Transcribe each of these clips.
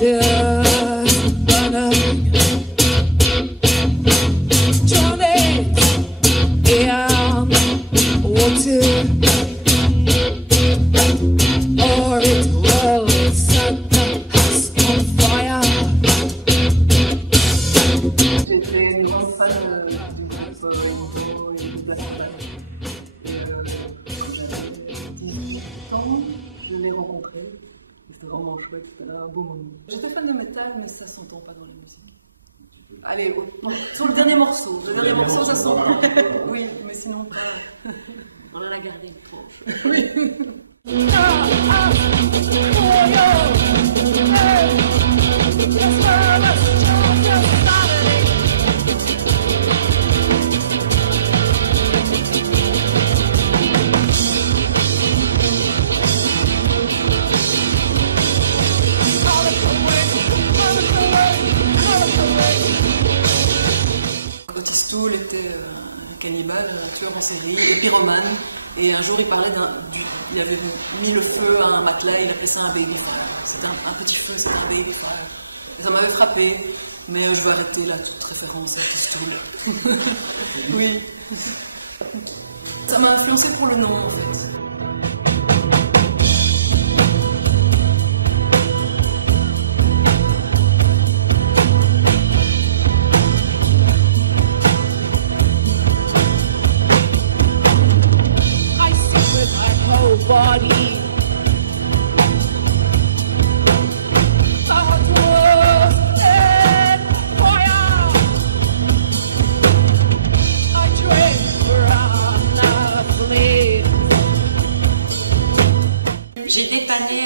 C'était vraiment chouette, c'était un beau moment. J'étais fan de métal, mais ça s'entend pas dans la musique. Allez, sur le dernier morceau. Le dernier morceau, ça s'entend. Oui, mais sinon pas. On en a gardé une tranche. Oui. Otis Toole était un cannibale, un tueur en série, et pyromane. Et un jour, il parlait il avait mis le feu à un matelas, il appelait ça un baby fire. C'était un petit feu, c'était un baby fire. Et ça m'avait frappé, mais je vais arrêter là toute référence à Otis Toole. Oui. Ça m'a influencé pour le nom, en fait. Body. J'ai dépanné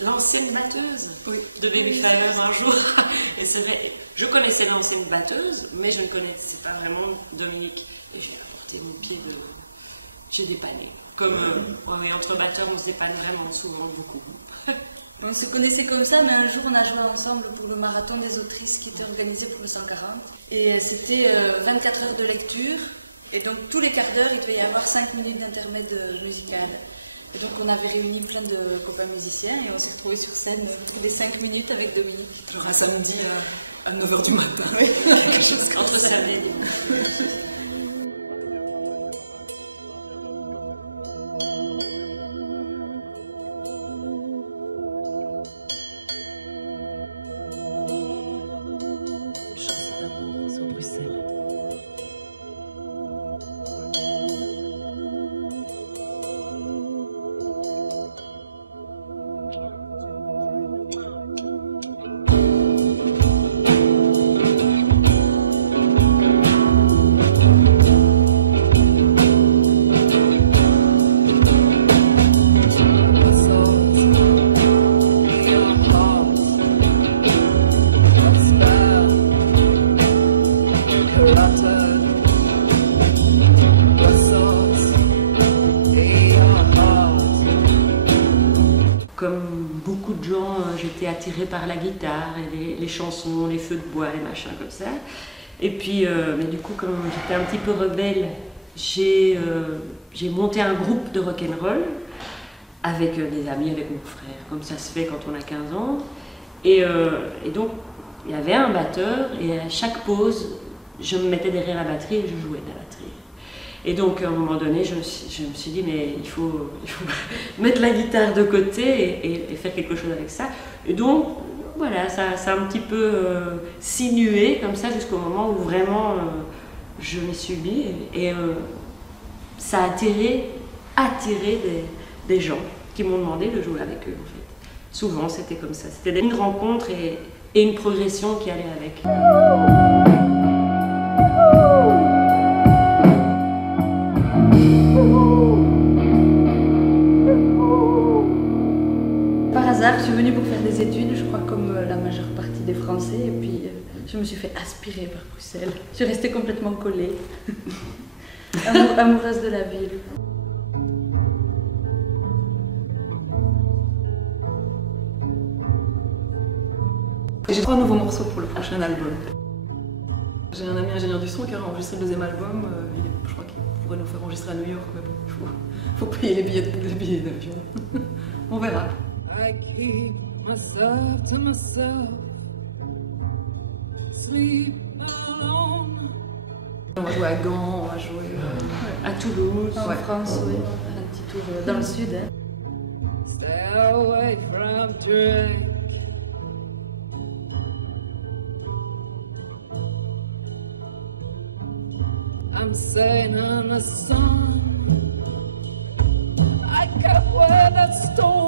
l'ancienne batteuse de Baby Fire un jour. Et c'est vrai, je connaissais l'ancienne batteuse, mais je ne connaissais pas vraiment Dominique. Et j'ai apporté mon pied de... J'ai dépanné. Comme entre batteurs, on se dépanne vraiment souvent beaucoup. On se connaissait comme ça, mais un jour on a joué ensemble pour le marathon des autrices qui était organisé pour le 140. Et c'était 24 heures de lecture. Et donc tous les quarts d'heure, il devait y avoir 5 minutes d'intermède musical. Et donc on avait réuni plein de copains musiciens et on s'est retrouvés sur scène tous les 5 minutes avec Dominique. Genre un samedi à 9h du matin. Oui. Quelque chose entre samedi et dimanche. Comme beaucoup de gens, j'étais attirée par la guitare et les chansons, les feux de bois, les machins comme ça. Et puis, mais du coup, comme j'étais un petit peu rebelle, j'ai monté un groupe de rock'n'roll avec des amis, avec mon frère, comme ça se fait quand on a 15 ans. Et donc, il y avait un batteur et à chaque pause, je me mettais derrière la batterie et je jouais de la batterie. Et donc, à un moment donné, je me suis dit, mais il faut mettre la guitare de côté et faire quelque chose avec ça. Et donc, voilà, ça a un petit peu sinué comme ça jusqu'au moment où vraiment je m'y suis mis. Et ça a attiré des gens qui m'ont demandé de jouer avec eux, en fait. Souvent, c'était comme ça. C'était une rencontre et une progression qui allait avec. Par hasard, je suis venue pour faire des études, je crois comme la majeure partie des Français, et puis je me suis fait aspirer par Bruxelles. Je suis restée complètement collée, amoureuse de la ville. J'ai 3 nouveaux morceaux pour le prochain album. J'ai un ami ingénieur du son qui a enregistré le deuxième album. Je crois qu'il pourrait nous faire enregistrer à New York, mais bon, il faut payer les billets d'avion. On verra. I keep myself to myself, sleep alone. On va jouer à Gand, on va jouer à Toulouse. En France, oui. Un petit tour dans le sud. Hein. Stay away from drink. I'm sailing in the sun. I can't wear that storm.